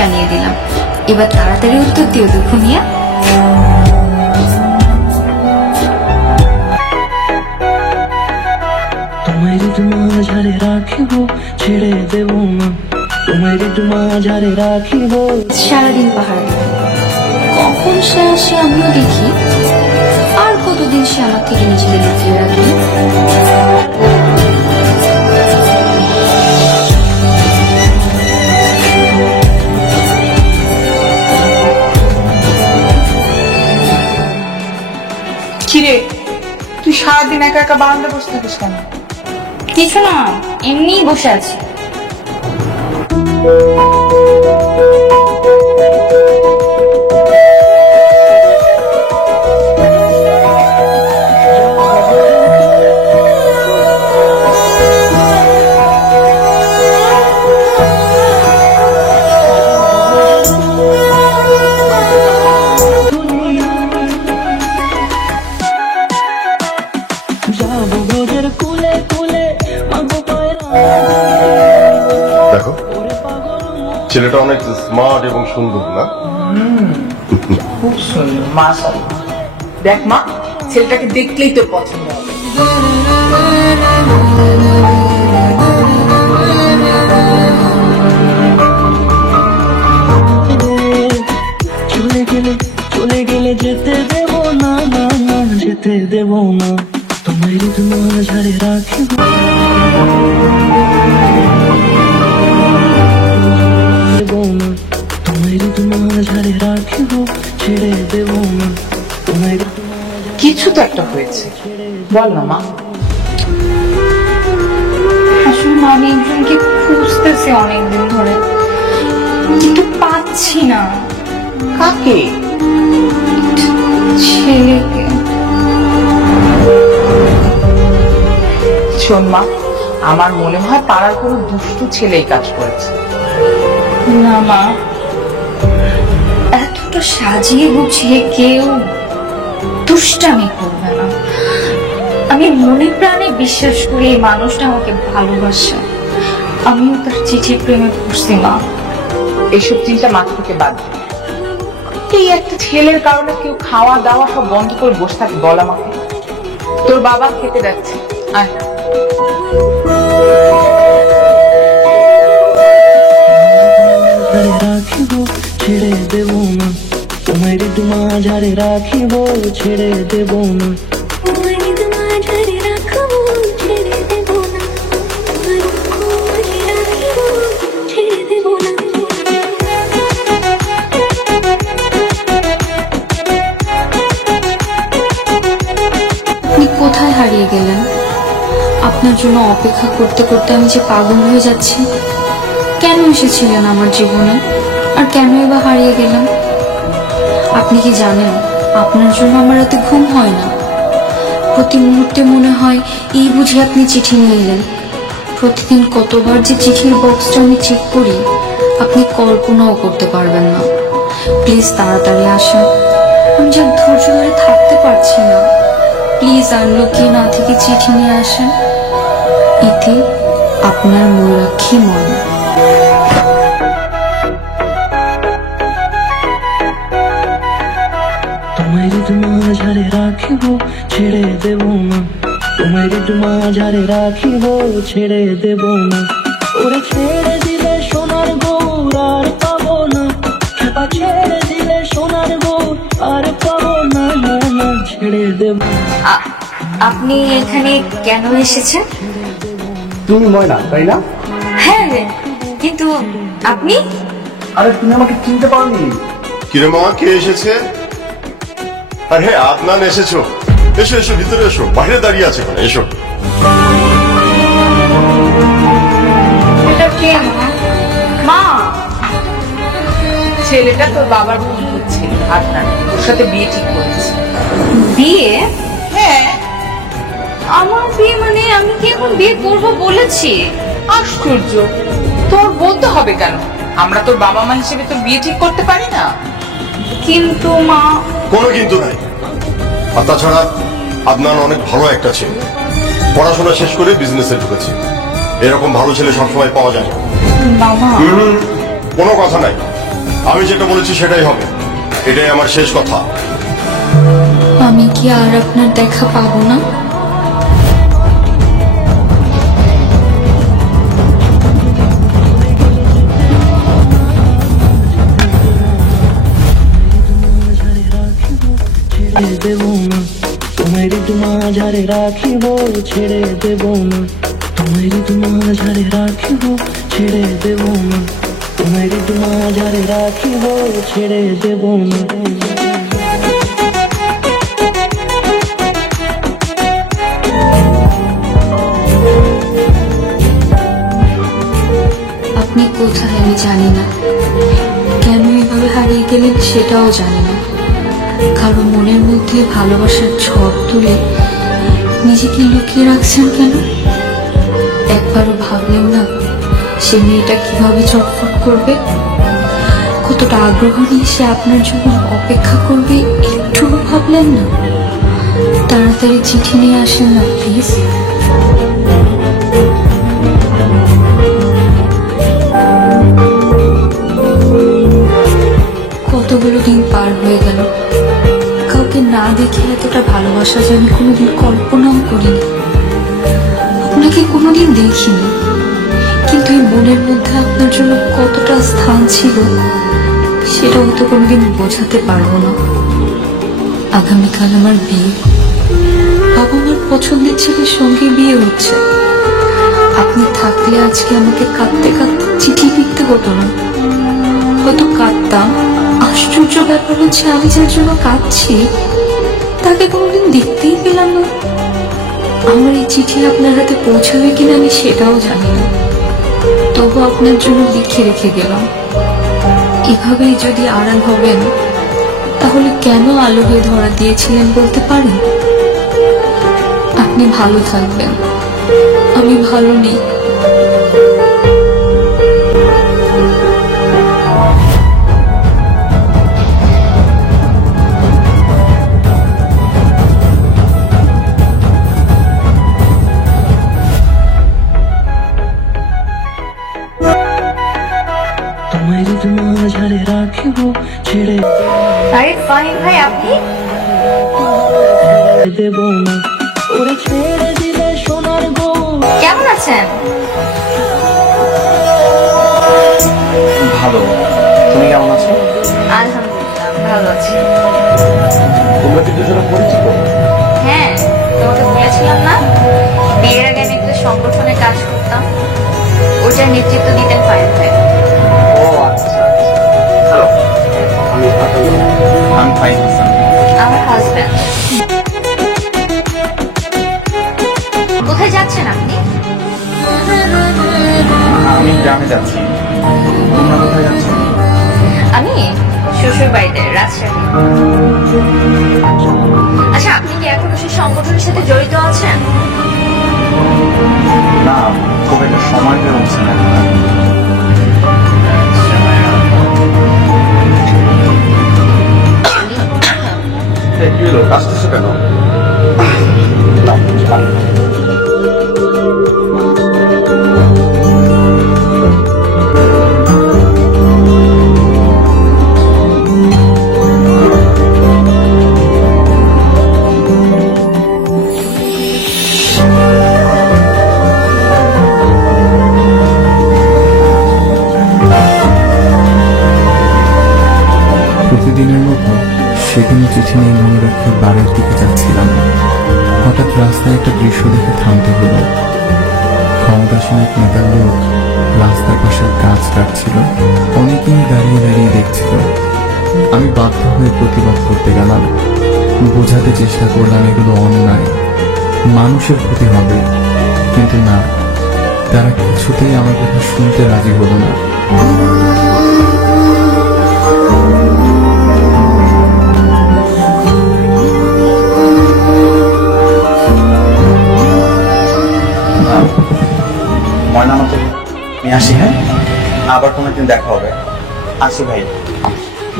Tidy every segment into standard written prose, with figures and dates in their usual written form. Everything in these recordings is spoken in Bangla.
জানিয়ে দিলাম। এবার তাড়াতাড়ি উত্তর দিও দুঃখ মিয়া। তোমার মাঝারে রাখিব ছেড়ে দেব না, তোমার মাঝারে রাখিব। সারাদিন পাহাড় কখন সে আসে আমিও দেখি, আর কতদিন সে আমার থেকে নিজেকে লুকিয়ে রাখবে। কিরে তুই সারাদিন একা একা বারান্দা বসে থাকিস কেন? কিছু না, এমনিই বসে আছি। দেখো ছেলেটা অনেক স্মার্ট এবং সুন্দর না? খুব সুন্দর মাশাআল্লাহ। দেখ মা, ছেলেটাকে দেখলেই তোর পছন্দ হবে। চলে গেলে চলে গেলে যেতে দেব না, না না যেতে দেব না, তোমার মাঝারে রাখিব। মাঝারে রাখিব ছেড়ে দেব না, তোমার কিছু তো একটা হয়েছে, বল না মা। আসলে আমি একজনকে খুঁজতেছি অনেকদিন ধরে, কিন্তু পাচ্ছি না। কাকে? ছেলেকে। শোন মা, আমার মনে হয় পাড়ার কোনো দুষ্টু ছেলেই কাজ করেছে। না মা, এতটা সাজিয়ে গুছিয়ে কেউ দুষ্টামি করবে না। আমি মনে প্রাণে বিশ্বাস করি এই মানুষটা আমাকে ভালোবাসে। আমিও তার চিঠির প্রেমে পড়ছি মা। এইসব চিন্তা মাথা থেকে বাদ দে। এই একটা ছেলের কারণে কেউ খাওয়া দাওয়া সব বন্ধ করে বসে থাকে? বল আমাকে। তোর বাবা খেতে যাচ্ছে, আয়। রাখিব ছেড়ে দেব না, তোমার মাঝারে রাখিব ছেড়ে দেব না। আপনি কোথায় হারিয়ে গেলেন? আপনার জন্য অপেক্ষা করতে করতে আমি যে পাগল হয়ে যাচ্ছি। কেন এসেছিলেন আমার জীবনে, আর কেন এবার হারিয়ে গেলেন? আপনি কি জানেন আপনার জন্য আমার রাতে ঘুম হয় না। প্রতি মুহূর্তে মনে হয় এই বুঝি আপনি চিঠি নিয়ে এলেন। প্রতিদিন কতবার যে চিঠির বক্সটা আমি চেক করি আপনি কল্পনাও করতে পারবেন না। প্লিজ তাড়াতাড়ি আসেন, আমি যা ধৈর্য ধরে থাকতে পারছি না। প্লিজ আর লুকিয়ে না থেকে চিঠি নিয়ে আসেন। ইতি আপনার ময়ূরাক্ষী মন। তোমার মাঝারে রাখিব ছেড়ে দেব না, তোমার মাঝারে রাখিব ছেড়ে দেব না। ওরে ছেড়ে দিলে সোনার গৌর আর পাবো না, খেপা ছেড়ে দিলে সোনার গৌর আর পাবো না, না না ছেড়ে দেব। আপনি এখানে কেন এসেছেন? তুমি ময়না তাই না? হ্যাঁ, কিন্তু আপনি? আরে তুমি আমাকে চিনতে পারোনি? কিরে মামা, কে এসেছে? আর হ্যাঁ, আদনান এসেছো। এসো এসো, ভিতরে এসো, বাইরে দাঁড়িয়ে আছে কেন? এসো। এটা কে মা? ছেলেটা তোর বাবার বন্ধু ছিল আদনান, ওর সাথে বিয়ে ঠিক করেছে। বিয়ে? হ্যাঁ। আমার বিয়ে মানে আমি কি এখন বিয়ে করব বলেছি? আশ্চর্য, তোর বলতে হবে কেন? আমরা তোর বাবা মা হিসেবে তোর বিয়ে ঠিক করতে পারি না? কিন্তু মা। কোনো কিন্তু নাই। আর তাছাড়া আদনান অনেক ভালো একটা ছেলে, পড়াশোনা শেষ করে বিজনেসে ঢুকেছে। এরকম ভালো ছেলে সবসময় পাওয়া যায় না। বাবা, কোনো কথা নাই। আমি যেটা বলেছি সেটাই হবে, এটাই আমার শেষ কথা। আমি কি আর আপনার দেখা পাবো না? ছেড়ে দেব না তোমার মাঝারে রাখিব, ছেড়ে দেব না তোমার মাঝারে রাখিব, ছেড়ে দেব না তোমার মাঝারে রাখিব, ছেড়ে দেব না। আপনি কোথায় আমি জানি না, কেন এভাবে হারিয়ে গেলেন সেটাও জানি না। কারণ মনের মধ্যে ভালোবাসার ঝড় তুলে নিজেকে লুকিয়ে রাখছেন কেন? একবারও ভাবলেন না সে মেয়েটা কিভাবে চটফট করবে, কতটা আগ্রহ নিয়ে সে আপনার জন্য অপেক্ষা করবে? একটু ভাবলেন না? তাড়াতাড়ি চিঠি নিয়ে আসেন না প্লিজ। কতগুলো দিন পার হয়ে গেল, কাউকে না দেখে এতটা ভালোবাসা যে আমি কোনোদিন কল্পনাও করিনি। আপনাকে কোনোদিন দেখিনি, কিন্তু এই মনের মধ্যে আপনার জন্য কতটা স্থান ছিল সেটা হয়তো কোনোদিন বোঝাতে পারবো না। আগামীকাল আমার বিয়ে, বাবা আমার পছন্দের ছেলের সঙ্গে বিয়ে হচ্ছে। আপনি থাকলে আজকে আমাকে কাঁদতে কাঁদতে চিঠি লিখতে হতো না, হয়তো কাঁদতাম। আশ্চর্য ব্যাপার হচ্ছে আমি যার জন্য কাঁদছি তাকে কোনোদিন দেখতেই পেলাম না। আমার এই চিঠি আপনার হাতে পৌঁছাবে কিনা আমি সেটাও জানি না, তবু আপনার জন্য লিখে রেখে গেলাম। এভাবেই যদি আড়াল হবেন তাহলে কেন আলো হয়ে ধরা দিয়েছিলেন বলতে পারেন? আপনি ভালো থাকবেন, আমি ভালো নেই। তোমার মাঝারে রাখিব, ছেড়ে আরে ফাহিম ভাই, আপনি দেব না ওরে ছেড়ে দিলে সোনার গো। কেমন আছেন? ভালো, তুমি কেমন আছো? আলহামদুলিল্লাহ ভালো আছি। তোমরা কি দুজনে পরিচিত? হ্যাঁ, তোমাকে বলেছিলাম না বিয়ের আগে আমি একটা সংগঠনে কাজ করতাম, ওটার নেতৃত্ব দিতেন ফাহিম ভাই। ও আচ্ছা, হ্যালো, আমি ফাইন হাসান। আমার হাজব্যান্ড। কোথায় যাচ্ছেন আপনি? আমি গ্রামে যাচ্ছি, তোমরা কোথায় যাচ্ছ? আমি শ্বশুর বাড়িতে, রাজশাহী। আচ্ছা, আপনি কি এখনো সেই সংগঠনের সাথে জড়িত আছেন? না, খুব একটা সময় বের হচ্ছে না। কি হলো, কাশতেছো কেন? প্রতিদিনের মতো সেদিনও চিঠি নিয়ে মনে রাখতে বাড়ির দিকে যাচ্ছিলাম। হঠাৎ রাস্তায় একটা দৃশ্য দেখে থামতে হলো। ক্ষমতাসীন এক নেতার লোক রাস্তার পাশে গাছ কাটছিল, অনেকেই দাঁড়িয়ে দাঁড়িয়ে দেখছিল। আমি বাধ্য হয়ে প্রতিবাদ করতে গেলাম, বোঝাতে চেষ্টা করলাম এগুলো অন্যায়, মানুষের ক্ষতি হবে। কিন্তু না, তারা কিছুতেই আমার কথা শুনতে রাজি হলো না। ময়নামতো নিয়ে আসি, হ্যাঁ, আবার কোনো একদিন দেখা হবে। আসি ভাই,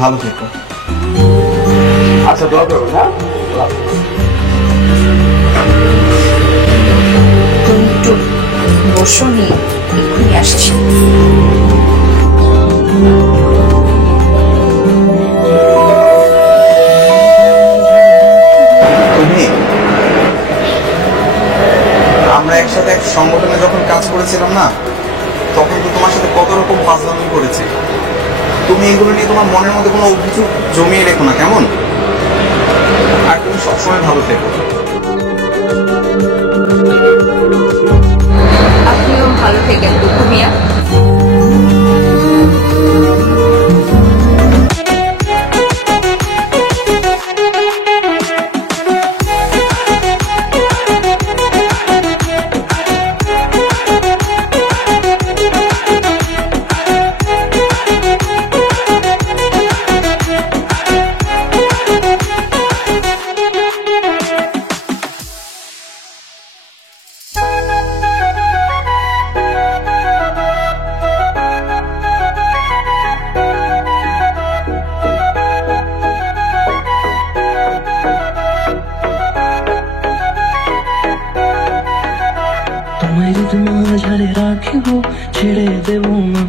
ভালো থেকো। আচ্ছা, দোয়া করো, হ্যাঁ। তুমি একটু বসো, নি এক্ষুনি আসছি। আমরা একসাথে এক সংগঠনে যখন কাজ করেছিলাম না, তখন তো তোমার সাথে কত রকম ফাজলামি করেছি। তুমি এগুলো নিয়ে তোমার মনের মধ্যে কোনো অভিযোগ জমিয়ে রেখো না, কেমন? আর তুমি সবসময় ভালো থেকো। আপনিও ভালো থেকেন দুঃখ মিয়া। তোমায় যদি মাঝারে রাখিব ছেড়ে দেব না।